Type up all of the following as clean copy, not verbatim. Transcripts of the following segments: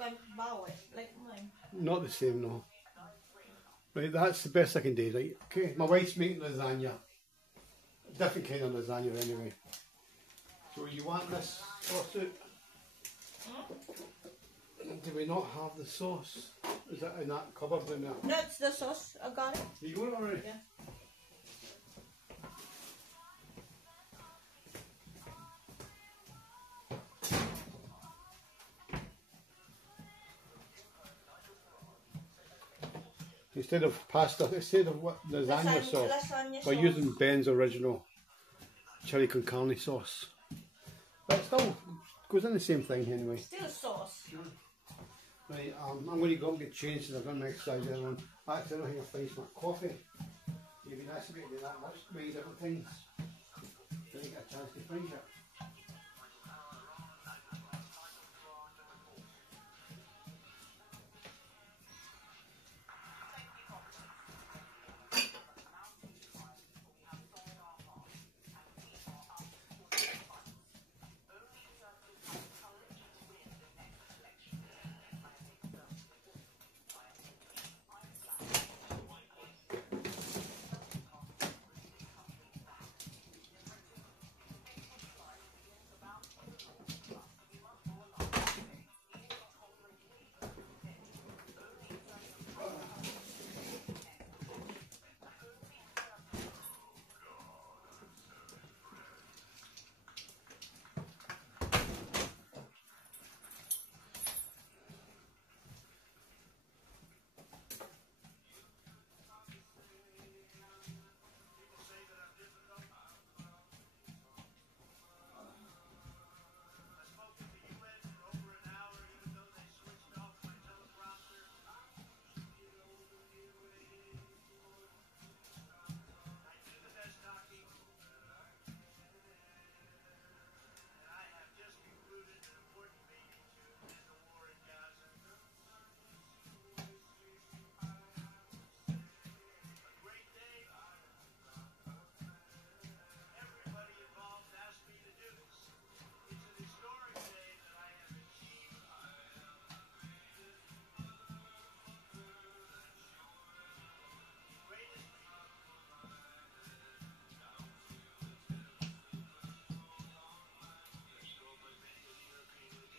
can't bow it like mine. Not the same, no. Right, that's the best I can do, right? Okay, my wife's making lasagna. A different kind of lasagna anyway. So you want this sauce out? Do we not have the sauce? Is that in that cupboard in there? No, it's the sauce. I got it. You got it already? Yeah. Instead of pasta, instead of what lasagna sauce, lasagna we're sauce. using Ben's original chili con carne sauce. But it still goes in the same thing anyway. Still sauce. Right, I'm going to go and get changed and I've done my exercise earlier on. Actually, I don't think I've finished my coffee. It'd be nice to get to do that much, many different things. Didn't get a chance to finish it.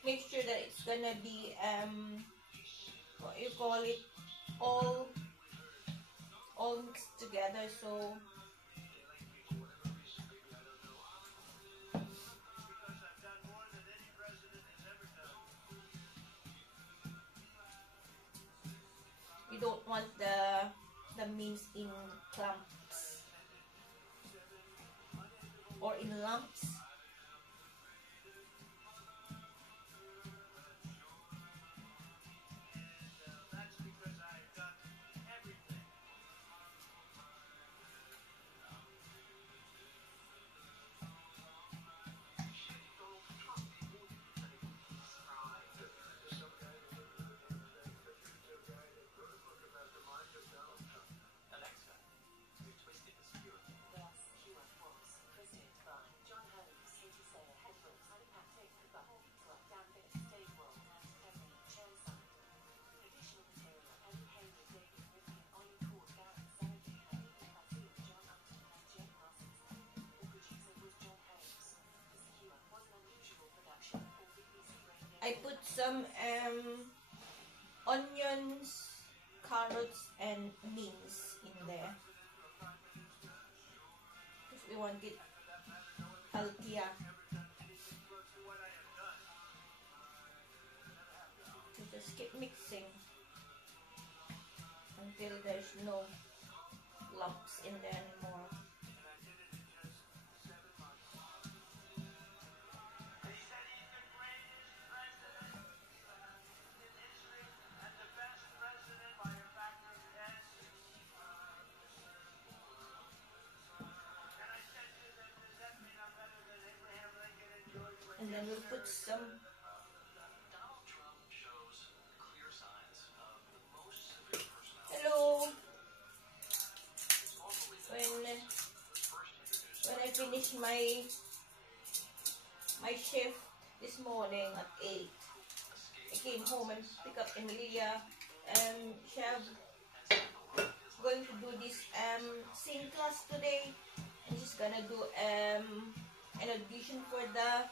Make sure that it's gonna be what you call it, all mixed together. So you don't want the mince in clumps or in lumps. I put some onions, carrots, and beans in there because we want it healthier. So just keep mixing until there's no lumps in there anymore. And then we'll put some hello. When I finish my shift this morning at 8, I came home and pick up Emilia. She going to do this sing class today, and she's gonna do an audition for the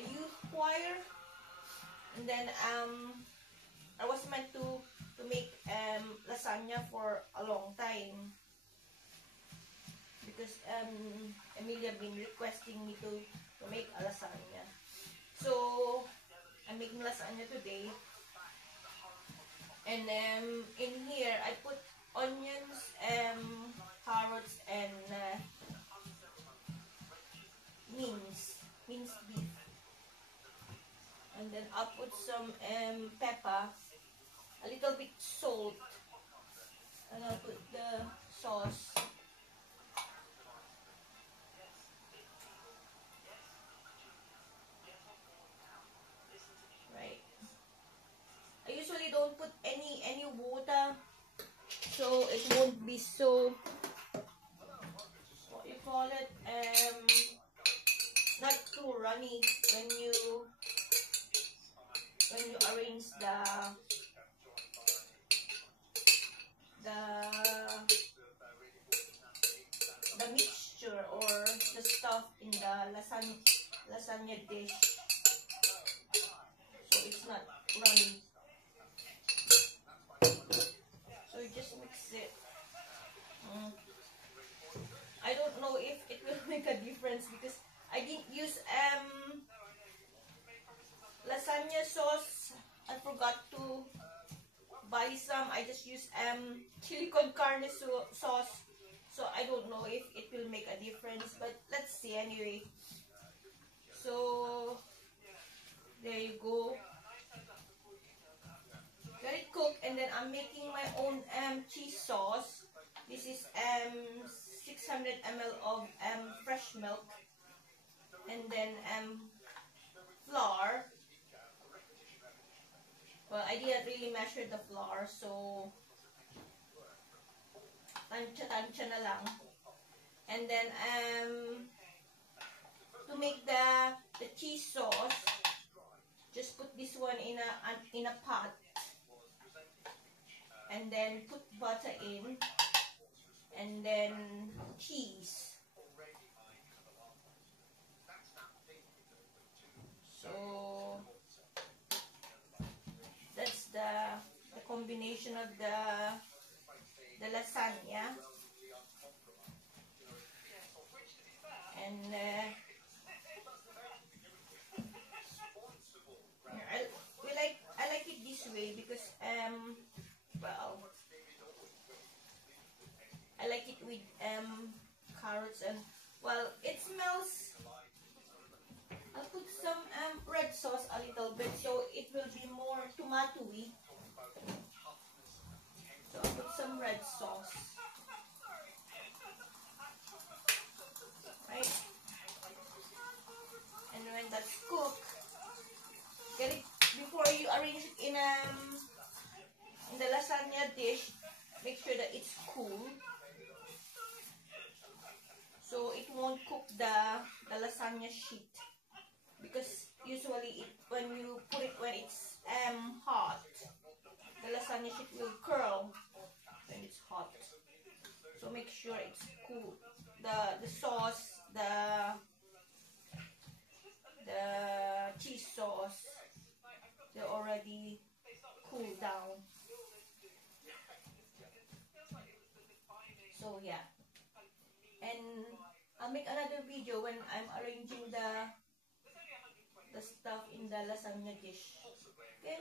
youth choir. And then I was meant to make lasagna for a long time because Emilia been requesting me to make a lasagna. So I'm making lasagna today, and in here I put onions, carrots, and minced beef. And then I'll put some pepper, a little bit salt, and I'll put the sauce. Right. I usually don't put any water, so it won't be so, what you call it, not too runny when you arrange the mixture or the stuff in the lasagna dish, so it's not runny. So you just mix it. I don't know if it will make a difference because I didn't use lasagna sauce. I forgot to buy some. I just use chili con carne sauce. So I don't know if it will make a difference, but let's see anyway. So there you go. Got it cooked, and then I'm making my own cheese sauce. This is 600 ml of fresh milk, and then flour. Well, I didn't really measure the flour, so tansya na lang. And then to make the cheese sauce, just put this one in a pot, and then put butter in, and then cheese. So that's the combination of the lasagna. And I like it this way because well, I like it with carrots, and well, it smells. I'll put some red sauce a little bit so it will be more tomatoey. So I'll put some red sauce. Right? And when that's cooked, get it before you arrange it in the lasagna dish. Make sure that it's cool, so it won't cook the lasagna sheet. Because usually when you put it when it's hot, the lasagna sheet will curl when it's hot. So make sure it's cool. The sauce, the cheese sauce, they're already cooled down. So yeah, and I'll make another video when I'm arranging the stuff in the lasagna dish. Okay?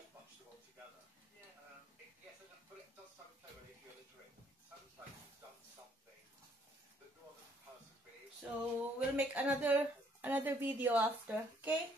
So we'll make another video after. Okay?